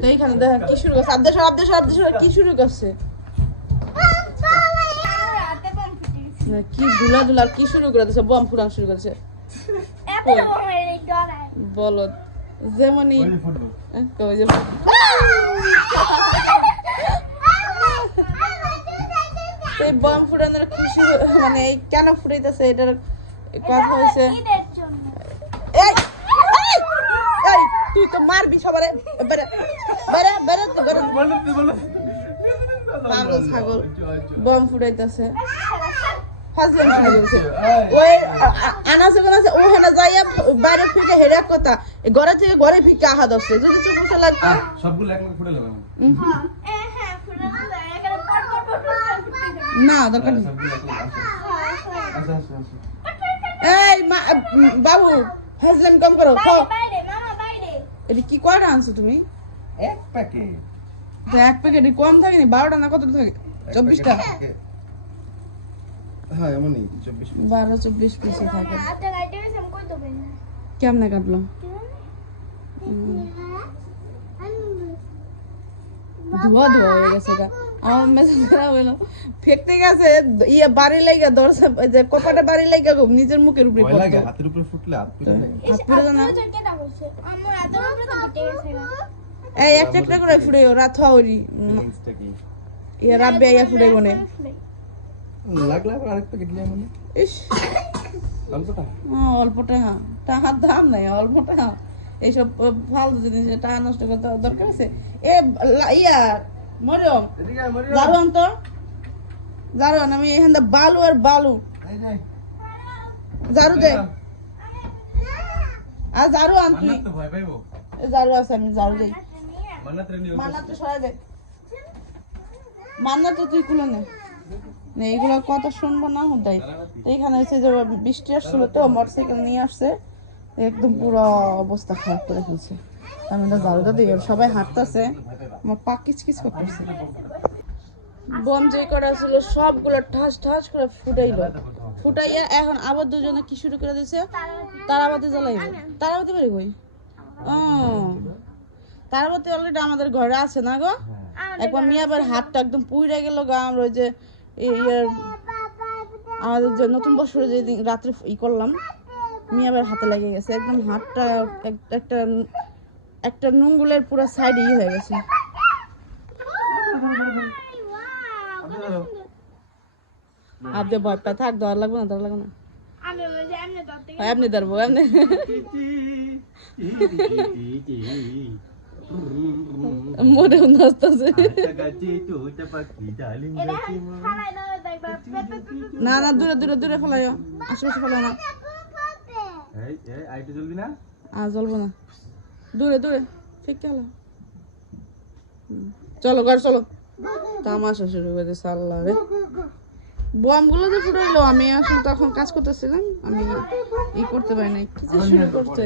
তো এইখানে দেখেন কি শুরু করছে? কি শুরু করছে? কি দুলা দুলা কি শুরু করে দিছে? বম ফুটান শুরু করেছে। এই ডরায় বলো যেমনই যে এই বম ফুটানোর কি মানে এই কেন ফুটাইতেছে? এটার কথা হয়েছে ঈদের জন্য এই এই এই তুই তো মারবি সবারে। বেরে বেরে বেরে তো বেরে পাগল ছাগল। বম ফুটাইতেছে। ঘরে থেকে ঘরে ফিকে আহা যদি চুপ লাগতো সবগুলো এক ফুটে না দরকার নেই। এই বাবু ফাজলাম কম করো খাও। এটা কি কয়টা আনছো তুমি? এক প্যাকেট। এক প্যাকেট কম থাকে নি? বারোটা না কত থাকে? চব্বিশটা? হ্যাঁ এমনই চব্বিশ বারো চব্বিশ পিসে থাকে। না কেমনে কাটলো? ধোয়া ধোয়া হয়ে গেছে গা। আমার মেসেজ করা হইল ফেকতে গেছে ইয়ে বাড়ি লাইগা দরজা যে কপাটা বাড়ি লাইগা গো নিজের মুখের উপরে লাগে হাতের ফুটলে হাত না? এই একটা একটা করে ফুড়ে রাত ইয়ে রাব্বে ফুড়ে বনে লাগলে আবার আরেক নিয়ে মনে ইস। অল্পটা? হ্যাঁ, অল্পটা হ্যাঁ। দাম নাই অল্পটা এইসব ফালতু জিনিস টাকা নষ্ট করতে দরকার আছে। এ ইয়া মরিয়ম। তো আমি এখান বালু আর বালু। জারু দে। আর জারু আন তুই। জারু আছে আমি জারু দেই। মান্না তো সরাই দে। মান্না তো তুই খুলে নে। না এইগুলো কথা শুনব না হুদাই। এইখানে হচ্ছে যে বৃষ্টি আসছিল তো মোটরসাইকেল নিয়ে আসছে। একদম পুরো অবস্থা খারাপ করে ফেলছে। সবাই হাঁটতেছে। করতেছে। বম যে করা ছিল, সবগুলো ঠাস ঠাস করে ফুটাইলো। ফুটাইয়া এখন আবার দুজনে কি শুরু করে তারাবাতি তারাবাতি কই? ও। তারাবাতি অলরেডি আমাদের ঘরে আছে না গো? একবার মিয়াবার হাতটা একদম পুইরা গেল গা, আমরা ওই যে এই আমাদের যে নতুন বছরে যে রাত্রে ই করলাম মিয়াবার হাতে লেগে গেছে। একদম হাতটা একটা একটা নুঙ্গুলের পুরো সাইড ই হয়ে গেছে। আপনি ভয় পায় থাক দেওয়ার লাগবে না দেওয়ার লাগবে না। এমনি হয় ধরবো এমনি। মনে না না দূরে দূরে দূরে আশেপাশে না? আর জ্বলবো না। দূরে দূরে ঠিক গেল। চলো ঘর চলো। তামাশা শুরু করে আল্লাহ রে। বমগুলো যে ফুটাইলো আমি আসলে তখন কাজ করতেছিলাম আমি ই করতে পারি নাই কিছু শুরু করতে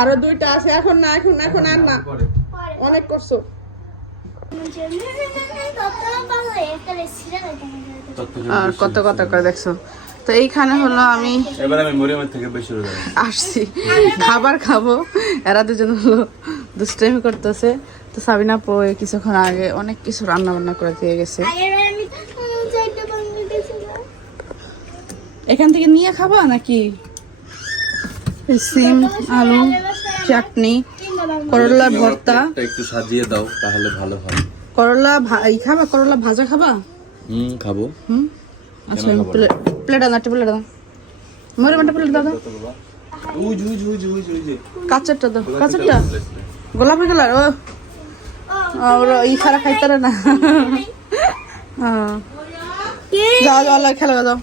আরও দুইটা আছে এখন না এখন এখন আর না। অনেক করছ। আর কত কত করে দেখছ? তো এইখানে হলো আমি এবার আমি মরিয়মের থেকে বেশি আসছি। খাবার খাব। এরা দুজন হলো দুষ্টামি করতেছে। তো সাবিনা পোয়ে কিছুক্ষণ আগে অনেক কিছু রান্না বান্না করে দিয়ে গেছে। এখান থেকে নিয়ে খাবা নাকি? সিম আলু চাটনি করলা ভর্তা। একটু সাজিয়ে দাও তাহলে ভালো হয়। করলা খাবা? করলা ভাজা খাবা? হুম খাব। হুম? আচ্ছা প্লেট একটা প্লেট মরে একটা প্লেট দাদা উজ উজ উজ উজ উজ কাঁচারটা দাও। কাঁচারটা? গোলাপি কালার? ও। ওর ই ছাড়া খাইতে পারে না। হ্যাঁ যাও যাও লাগে খেলা যাও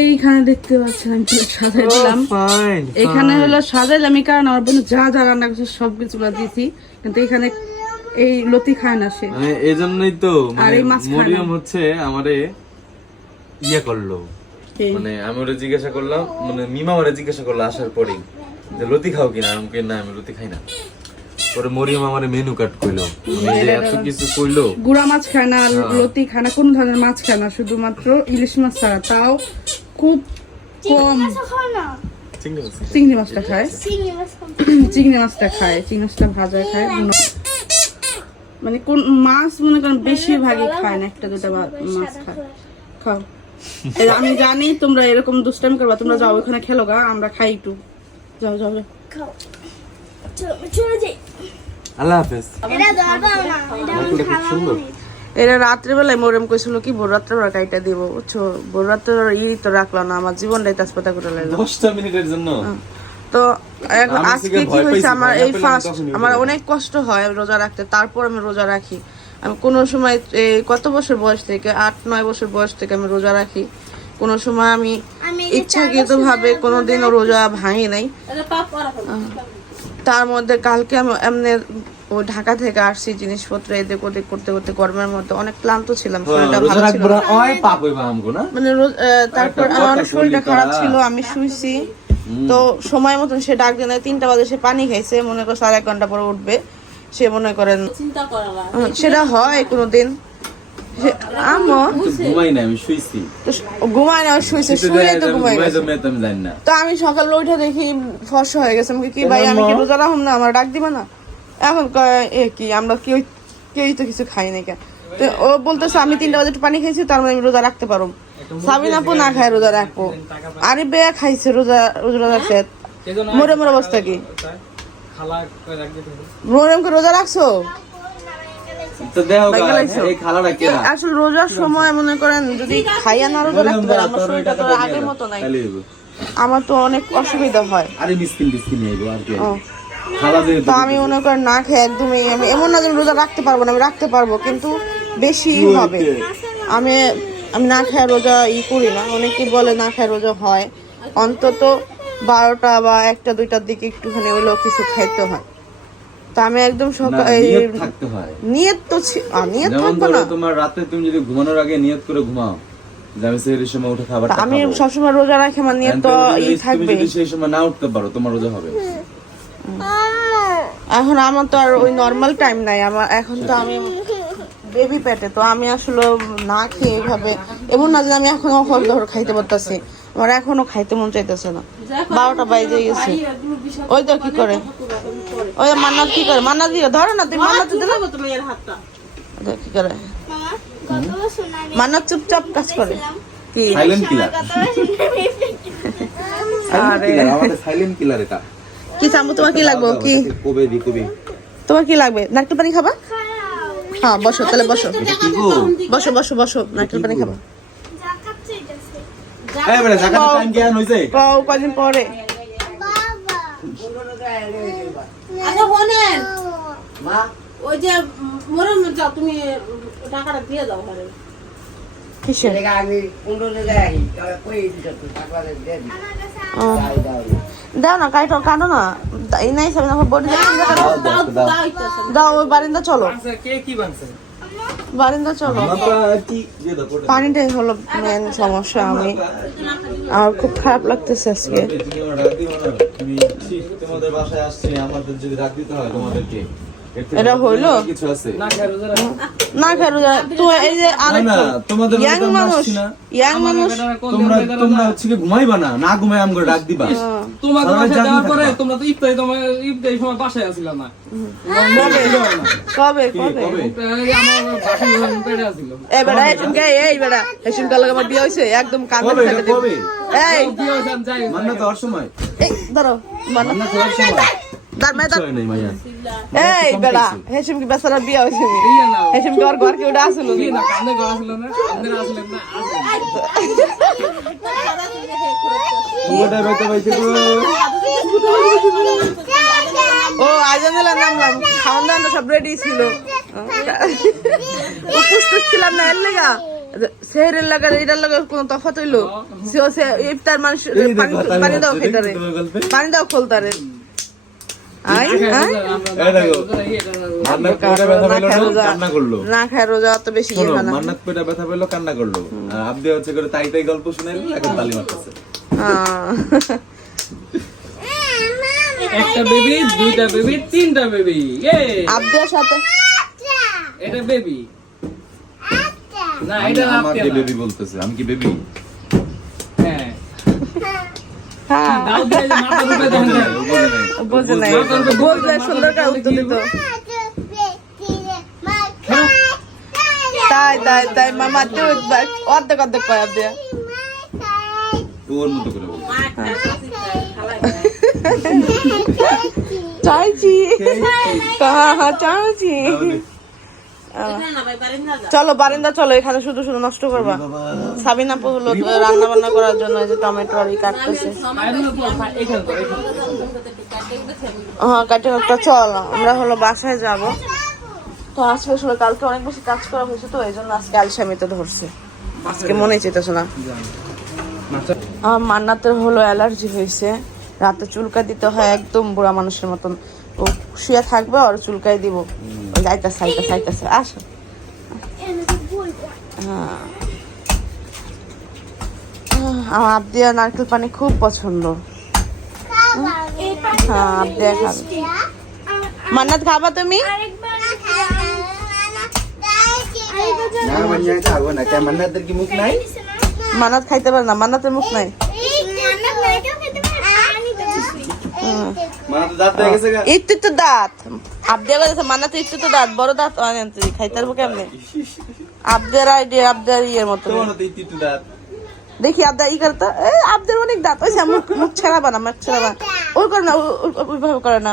এইখানে দেখতে পাচ্ছিলাম কি সাজাই দিলাম এখানে হলো সাজাইলাম এই কারণে আমার বোন যা যা রান্না করছে সব কিছু দিয়েছি। কিন্তু এখানে এই লতি খায় না সে। মানে এই জন্যই তো আর মানে এই মাছ খায় না। মরিয়ম হচ্ছে আমারে ইয়ে করল। মানে আমি ওরা জিজ্ঞাসা করলাম মানে মিমা ওরা জিজ্ঞাসা করল আসার পরেই যে লতি খাও কিনা? আমি কই, না আমি লতি খাই না। পরে মরিয়ম আমার মেনু কাট কইলো যে এত কিছু কইলো গুড়া মাছ খায় না লতি খায় না কোনো ধরনের মাছ খায় না শুধুমাত্র ইলিশ মাছ ছাড়া। তাও খুব কম চিংড়ি মাছটা খায়। চিংড়ি মাছটা খায় চিংড়ি মাছটা ভাজা খায় মানে কোন মাছ মনে করেন বেশিরভাগই খায় না একটা দুটা মাছ খায়। খাও। আমি জানি তোমরা এরকম দুষ্টামি করবা তোমরা যাও ওখানে খেলো গা আমরা খাই একটু। যাও যাও। খাও। চলো যাই। আল্লাহ হাফেজ। এরা রাত্রেবেলায় মোরম কইছিল কি ভোর রাত্রেবেলা কাইটা দিব বুঝছ? ভোর রাত্রে ই তো রাখল না আমার জীবনটাই তাজপাতা করে লাগল। দশটা মিনিটের জন্য? তো আজকে কি হয়েছে? আমার এই ফার্স্ট আমার অনেক কষ্ট হয় রোজা রাখতে তারপর আমি রোজা রাখি। আমি কোনো সময় এই কত বছর বয়স থেকে আট নয় বছর বয়স থেকে আমি রোজা রাখি। কোনো সময় আমি কোনোদিনও রোজা ভাঙি নাই। তার মধ্যে কালকে আমি এমনি ওই ঢাকা থেকে আসছি জিনিসপত্র এদিক ওদিক করতে করতে গরমের মধ্যে অনেক ক্লান্ত ছিলাম শরীরটা ভালো ছিল আমগো না? মানে রোজ- আহ, তারপর আমার শরীরটা খারাপ ছিল আমি শুইছি। তো সময় মতন সে ডাক দেয় তিনটা বাজে সে পানি খাইছে মনে করে সাড়ে এক ঘণ্টা পরে উঠবে। সে মনে করেন সেটা হয় কোনোদিন। আমি শুইছি। তো স- ঘুমায় না ও শুইছে শুয়ে তো ঘুমাই ঘুমাই গেছে। তো আমি জানি না। তো আমি সকালে উঠে দেখি ফর্সা হয়ে গেছে। আমাকে কি ভাই আমি কি রোজা রাখুন না? আমার ডাক দিবা না? এখন এ কি আমরা কেউ কেউই তো কিছু খাই নাই কেন তো ও বলতেছে আমি তিনটা বাজে একটু পানি খাইছি তার মানে আমি রোজা রাখতে পারব সাবিন আপু না খায় রোজা রাখব। আরে বেয়া খাইছে রোজা রোজা রাখছে। মোরে মোর অবস্থা কি? মোরেমকে রোজা রাখছো? আসলে রোজার সময় মনে করেন যদি খাইয়া না রোজা রাখতে পারে আমার শরীরটা তো আগের মতো নাই। আমার তো অনেক অসুবিধা হয়। আরে মিসকিন মিসকিন আইবো আর কি? তো আমি মনে করেন না খেয়ে একদমই আমি এমন না যে রোজা রাখতে পারব না আমি রাখতে পারব কিন্তু বেশি হবে। আমি আমি না খায় রোজা ই করি না। অনেকে বলে না খায় রোজা হয়। অন্তত বারোটা বা একটা দুইটার দিকে একটুখানি হইল কিছু খাইতে হয়। তো আমি একদম সকাল নিয়ত থাকতে হয়। নিয়ত তো নিয়ত থাকব না। তোমার রাতে তুমি যদি ঘুমানোর আগে নিয়ত করে ঘুমাও আমি সবসময় রোজা রাখি আমার নিয়ত তো ই থাকবে যদি সেই সময় না উঠতে পারো তোমার রোজা হবে। এখন আমার তো আর ওই নর্মাল টাইম নাই। আমার এখন তো আমি বেবি পেটে তো আমি আসলে না খেয়ে এভাবে এমন না যে আমি এখনও ফল ধর খাইতে পারতাছি। আমার এখনও খাইতে মন চাইতেছে না। বারোটা বাইজে গেছে। ওই তো কি করে? ওই যে মান্নাত কি করে? মান্নাত কি? ধরো না তুমি মান্নাত দিলে দেখ কি করে? মামা কত বছর না মান্নাত চুপচাপ কাজ করে। কি? সাইলেন্ট কিলার আরে। আমাদের সাইলেন্ট কিলার এটা। কি চামু তোমার কি লাগবে? কি? কবে দি কবে তোমার কি লাগবে? নারকেল পানি খাবা? হ্যাঁ বসো তাহলে বসো। বসো বসো বসো নারকেল পানি খাবা। কদিন পরে? বাবা আচ্ছা ওই যে মরম যাও তুমি টাকাটা দিয়ে দাও ঘরে। কিসের? ও। দাও না কাটো কাটো না। এই নাই সামনে আমার বডি দাও বারিন্দা চলো। বারিন্দা চলো। পানিটাই হলো মেন সমস্যা আমি। আমার খুব খারাপ লাগতেছে আজকে। তোমাদের বাসায় আসছি আমাদের যদি রাখ দিতে হয় তোমাদেরকে। এটা হইল? কিছু আছে। না খারু তো এই যে তোমাদের ইয়াং মানুষ ইয়াং মানুষ তোমরা তোমরা হচ্ছে কি ঘুমাইবা না? না ঘুমাই আমগো ডাক দিবা। তোমাদের সবাই যাওয়ার পরে তোমরা তো ইফতারি তোমার ইফতারি সময় বাসায় আসিল না। কবে? কবে কবে? আমার বাসায় যখন আসিল। এই বেড়া হেসুন কাল আমার বিয়ে হইছে একদম কাঁদে কবে ফেলে এটা দিবে। কবে এই। কি হয়েছে আমি যাই মান্না তো হওয়ার সময়। এই ধরো মান্না তো হওয়ার সময়। এই বেড়া হেসুন কি বেচারা বিয়ে হইছে নি না। হেসুন কি ওর ঘর কি ওটা আসলো ও আজানেলা নামলাম। খাওয়ান দাওয়ান সব রেডি ছিল। উপস্থিত ছিলাম না এর লেগা। সেহের লাগা এটার লাগা কোনো তফাত হইল? সে সে ইফতার মানুষ পানি দাও খেতারে? পানি দাও খোলতারে আই আই এই দেখো মান্না পেটে ব্যথা না খায় রোজা কান্না করল। না খায় রোজা অত বেশি ইয়ে শোনো না। মান্নাত পেটে ব্যথা পেল কান্না করল। আর হচ্ছে করে তাই তাই গল্প শুনাইলো এখন তালি মারতেছে। একটা বেবি দুইটা বেবি তিনটা বেবি সাথে এটা বেবি না এটা আমাকে বেবি বলতেছে আমি কি বেবি হ্যাঁ। বুঝে নাই বুঝলে সুন্দর করে উত্তর দিত। তাই তাই তাই মামা অর্ধেক অর্ধেক কয় চাইছি। হ্যাঁ হ্যাঁ চাইছি। চলো বারিন্দা চলো এখানে শুধু শুধু নষ্ট করবা। সাবিনা হলো রান্না বান্না করার জন্য এই যে টমেটো আর কাটতেছে। হ্যাঁ কাটে কাটটা চল আমরা হলো বাসায় যাব। তো আজকে আসলে কালকে অনেক বেশি কাজ করা হয়েছে তো এই জন্য আজকে আলসামিতে ধরছে। আজকে মনে চেতেছে না। মান্নাতের হলো অ্যালার্জি হয়েছে। রাতে চুলকা দিতে হয় একদম বুড়া মানুষের মতন। ও শুয়ে থাকবে আর চুলকাই দিব। যাইতেছে আইতাছে আইতাছে আসো হ্যাঁ আমার আবদিয়া নারকেল পানি খুব পছন্দ। হ্যাঁ আবদিয়া খাবে। মান্নাত খাবা তুমি? না মানে খাব না। কেন মান্নাদের কি মুখ নাই? মান্নাত খাইতে পারে না মান্নাতের মুখ নাই। হুম। মানা তো হয়ে। একটু তো দাঁত। আবদিয়া বলেছে মান্নাতে একটু তো দাঁত বড় দাঁত আনেন তুই খাইতে পারব কেমনে? আবদের আইডিয়া আবদের ইয়ের মতো। দেখি আবদা ই করতো এই আবদের অনেক দাঁত ওই মুখ মুখ ছেড়াবা না মুখ ছেড়াবা ওই করে না ওইভাবে করে না।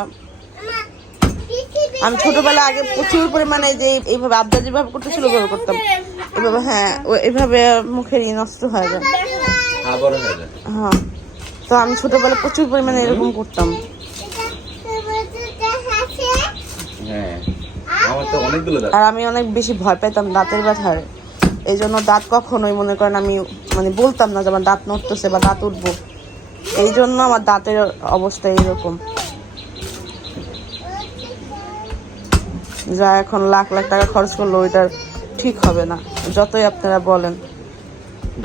আমি ছোটবেলা আগে প্রচুর পরিমাণে যে এইভাবে আবদা যেভাবে করতেছিল ওইভাবে করতাম। এভাবে হ্যাঁ এইভাবে মুখের ই নষ্ট হয়ে যায়। হ্যাঁ হয়ে যায়। হ্যাঁ তো আমি ছোটবেলা প্রচুর পরিমাণে এরকম করতাম হ্যাঁ আমার তো অনেকগুলো দাঁত আর আমি অনেক বেশি ভয় পেতাম দাঁতের ব্যথার। এই জন্য দাঁত কখনোই মনে করেন আমি মানে বলতাম না যে আমার দাঁত নড়তেছে বা দাঁত উঠবো। এই জন্য আমার দাঁতের অবস্থা এইরকম। যা এখন লাখ লাখ টাকা খরচ করল ওইটার ঠিক হবে না যতই আপনারা বলেন।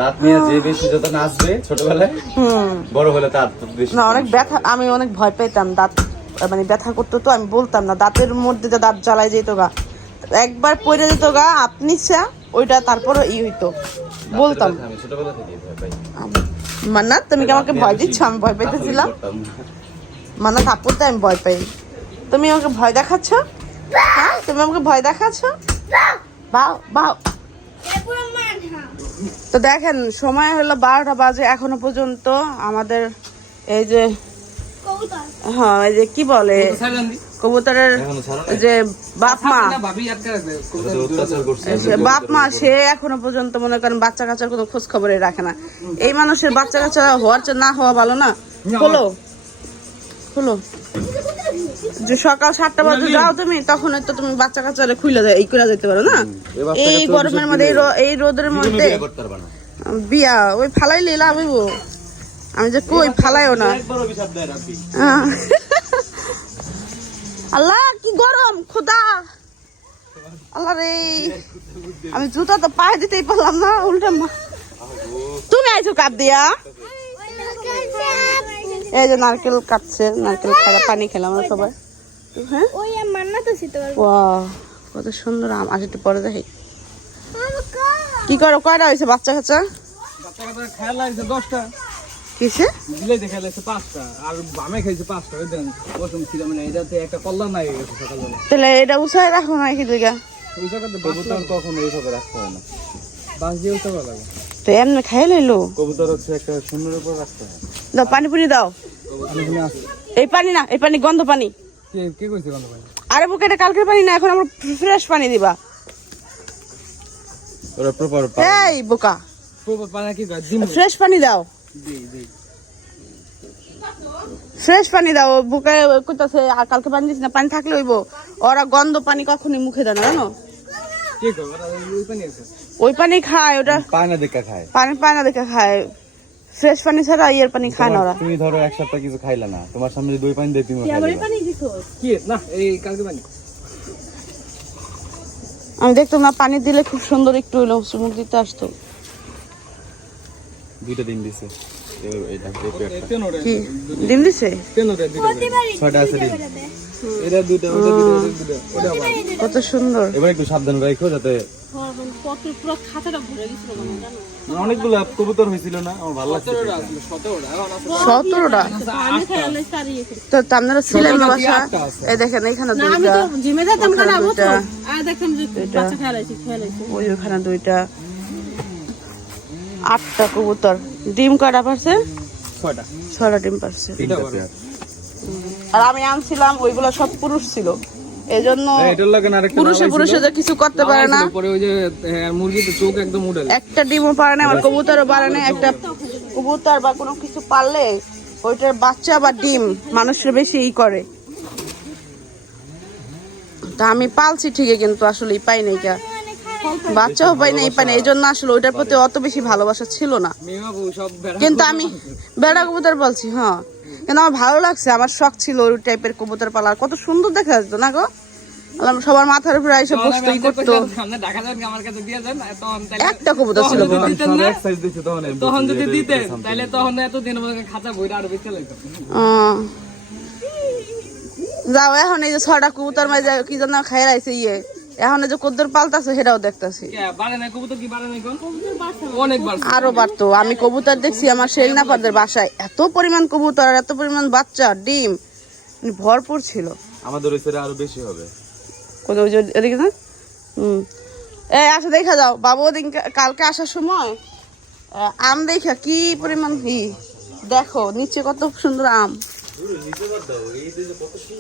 দাঁত নিয়ে যে বেশি যত নাচবে ছোটবেলায় হুম। বড় হলে তার বেশি না অনেক ব্যথা আমি অনেক ভয় পেতাম দাঁত মানে ব্যথা করতো তো আমি বলতাম না দাঁতের মধ্যে যে দাঁত জ্বালায় যেত গা। একবার পড়ে যেত গা আপনি চা ওইটা তারপরে ই হইতো। বলতাম। মান্নাত তুমি কি আমাকে ভয় দিচ্ছ? আমি ভয় না। মান্নাত আপুরতে আমি ভয় পাই। তুমি আমাকে ভয় দেখাচ্ছ? হ্যাঁ তুমি আমাকে ভয় দেখাচ্ছ? বাও বাও তো দেখেন সময় হলো বারোটা বাজে এখনও পর্যন্ত আমাদের এই যে হ্যাঁ এই যে কি বলে। কবুতরের? যে বাপ মা। সে বাপ মা সে এখনও পর্যন্ত মনে করেন বাচ্চা কাচ্চার কোনো খোঁজ খবরই রাখে না। এই মানুষের বাচ্চা কাচ্চা হওয়ার চেয়ে না হওয়া ভালো না? হলো হলো যে সকাল সাতটা বাজে যাও তুমি তখন তো তুমি বাচ্চা কাচ্চারে খুলে দেয় এই করে যেতে পারো না? এই গরমের মধ্যে এই রোদের মধ্যে বিয়ে ওই ফালাইলে লাভ হইব। আমি যে কই ফালাইও না। আহ। আল্লাহ কি গরম খোদা। আল্লাহ রে। আমি জুতা তো পায়ে দিতেই পারলাম না উল্টা মা তুমি আইছো কাপ দিয়া? এই যে নারকেল কাটছে নারকেল খাওয়া পানি খেলাম আমরা সবাই। হ্যাঁ? কত সুন্দর আম। আজ একটু পরে দেখি। কি করো কয়টা হয়েছে বাচ্চা কাচ্চা বাচ্চা কাচ্চা খেলা লাগছে দশটা। কিসে? খেলা লাগছে পাঁচটা আর বামে খাইছে পাঁচটা ওই দেন বসুন ছিল মানে এটাতে একটা কল্যাণ নাই গেছে সকালবেলা। তাহলে এটা উৎসাহ রাখো না কি জায়গা ওই জায়গাতে কবুতর কখনো এইভাবে রাখতে হয় না। বাস দিয়ে উঠতে পারবে তো এমনি খাই লইলো? কবুতর হচ্ছে একটা শূন্যের উপর রাখতে হয়। দাও পানি পুনি দাও। এই পানি না এই পানি গন্ধ পানি। কে কে কইছে গন্ধ পানি? আরে বুকে এটা কালকের পানি না এখন আমরা ফ্রেশ পানি দিবা। ওরা প্রপার এই বোকা। পানি কি দিন ফ্রেশ পানি দাও। ফ্রেশ পানি দাও বুকে কইতাছে আর কালকে পানি দিস না পানি থাকলে হইব। ওরা গন্ধ পানি কখনই মুখে দেয় না জানো? কে কয় ওরা ওই পানি আছে। ওই পানি খায় ওটা। পায় না দেখা খায়। পানি পায় না দেখে খায়। ফ্রেশ পানি ছাড়া ইয়ের পানি খায় না ওরা। তুমি ধরো এক সপ্তাহ কিছু খাইলা না তোমার সামনে দই পানি দেয় তুমি খাইলা কি? না এই কালকে পানি। আমি দেখতাম না পানি দিলে খুব সুন্দর একটু হইল চুমুক দিতে আসতো। দুইটা দিন দিছে। ডিম দিছে? আছে ডিম। এটা ওটা ওটা ওটা আবার। কত সুন্দর। এবার একটু সাবধান রাখো যাতে ভরে গেছিল মানে জানো? অনেকগুলো কবুতর হয়েছিল না? আমার ভালো লাগছে সতেরোটা তো আপনারা ছিলেন না বাসা? আটটা এই দেখেন এখানে দুইটা ওখানে কাটা দুইটা। আর দেখতাম যে বাচ্চা খেয়ালাইছি খেয়ালাইছি ওই ওখানে দুইটা আটটা কবুতর। ডিম কাটা পারছে ছয়টা। ডিম পারছে। আর আমি আনছিলাম ওইগুলো সব পুরুষ ছিল। এই জন্য এই, এটার লাগে না আরেকটা পুরুষে পুরুষে যে কিছু করতে পারে না। পরে ওই যে হ্যাঁ, মুরগিতে চোখ একদম উঠে একটা ডিমও পারে না আমার কবুতরও পারে না। একটা কবুতর বা কোনো কিছু পারলে ওইটার বাচ্চা বা ডিম মানুষের বেশি ই করে। তা আমি পালছি ঠিকই কিন্তু আসলে পাই নাই কা। বাচ্চাও পাই নাই পাই না এই জন্য আসলে ওইটার প্রতি অত বেশি ভালোবাসা ছিল না। কিন্তু আমি বেড়া কবুতর বলছি হ্যাঁ। কিন্তু আমার ভালো লাগছে আমার শখ ছিল ওই টাইপের কবুতর পালার। কত সুন্দর দেখা যেত না গো? সবার মাথার উপরে এসে তখন বসতো ই করতো। কাছে সামনে দেখা যান আমার কাছে দিয়ে যান তখন তাইলে- একটা কবুতর ছিল তখন। যদি। তাহলে তখন এত দিন খাতা বইটা আরও বেশি লাগতো আহ, যাও এখন এই যে ছটা কবুতর মাঝে কি যেন খাই রাইছে ইয়ে। এখন যে কদ্দুর পাল্টাছে সেটাও দেখতাছি। কে, কি আরও বাড়তো। আমি কবুতর দেখছি আমার শেলনাপাদের বাসায়। এত পরিমাণ কবুতর আর এত পরিমাণ বাচ্চা ডিম। মানে ভরপুর ছিল। আমাদের ওই সাইডে আরও বেশি হবে। কোথাও ওই যে এদিকে না হুম। এই আসা দেখা যাও। বাবু ওদিন কালকে আসার সময় আম দেখা কি পরিমাণ ই দেখো নিচে কত সুন্দর আম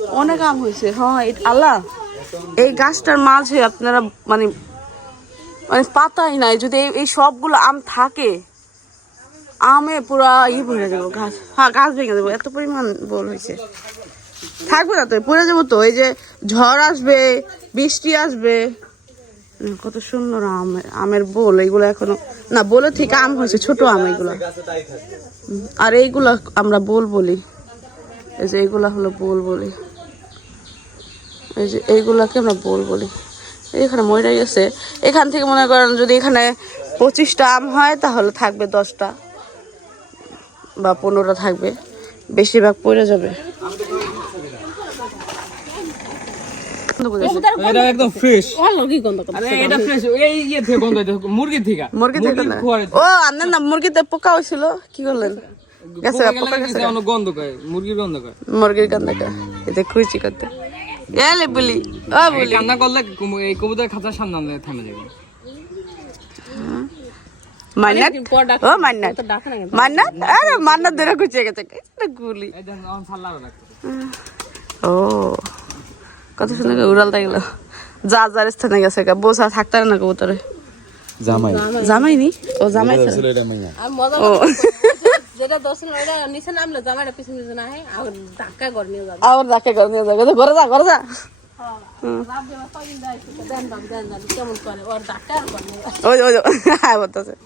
অনেক আম হয়েছে। হ্যাঁ এই- আল্লাহ। এই গাছটার মাঝে আপনারা মানে মানে পাতাই নাই, যদি এই- সবগুলো আম থাকে, আমে পুরা ই ভরে যাব, গাছ। হ্যাঁ গাছ ভেঙে দেবো এত পরিমাণ বল হয়েছে। থাকবে না তো পড়ে যাব তো, এই যে ঝড় আসবে, বৃষ্টি আসবে। কত সুন্দর আম, আমের বোল, এইগুলো এখনও না বোলের থেকে আম হয়েছে, ছোট আম এইগুলো। আর এইগুলা আমরা বোল বলি। এই যে এইগুলা হলো বোল বলি। এই যে এইগুলাকে আমরা বোল বলি। এখানে মরে গেছে এখান থেকে মনে করেন যদি এখানে পঁচিশটা আম হয় তাহলে থাকবে দশটা বা পনেরোটা থাকবে। বেশিরভাগ পড়ে যাবে। এটা একদম ফ্রেশ গন্ধ করে আরে এটা ফ্রেশ এই থেকে গন্ধ হইতো মুরগি থেকে। মুরগি থেকে না? খোয়ারে ও আপনার না মুরগিতে পোকা হয়েছিল। কি করলেন? পোকা গেছে গন্ধ মুরগির গন্ধ করে। এতে খুঁজি করতে। এলে বলি ও বলি। কান্না করলে কুম- এই কবুতর খাঁচার সামনে আমরা থেমে যাবে। মান্নাত? পর ডাক ও মান্নাত। তো ডাকে না কেন? মান্নাত? আরে মান্নাত ধরে খুঁজে গেছে এটা গুলি ও কত সুন্দর উড়ালটা গেল যা যার স্থানে গেছে গা। বসা থাকতে না কবুতরে। জামাই। জামাইনি? ও জামাই ছিল। ছিল এটা মাইয়া। আর মজা ও। যেটা দোষ না নিচে নামলে পিছন পিছন আর ধাক্কা নিয়ে যাবে। ঘর নিয়ে যাবে। ঘরে যা ঘরে যা। ওর আর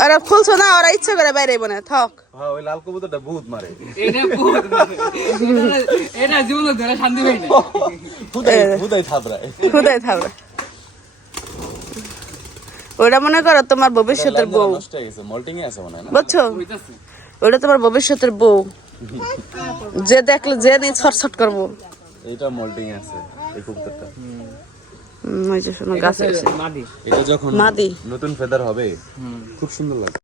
আরে খুলছো না ওরা ইচ্ছা করে বাইরে বনে থাক। হ্যাঁ ওই লাল কবুতরটা বহুত মারে। এটা বহুত মানে। এটা- এটা জীবনে ধরে শান্তি পাই না হুদাই হুদাই থাবড়ায় খুদাই থাকবে ওটা মনে করো তোমার ভবিষ্যতের বউ। হয়ে মনে হয় বুঝছ। ওটা তোমার ভবিষ্যতের বউ। যে দেখলে যে নিয়ে ছটছট করব। এইটা মল্টিং আছে এই কবুতরটা ওই যে শোনো গাছে মাদি। এটা যখন মাদি। নতুন ফেদার হবে খুব সুন্দর লাগে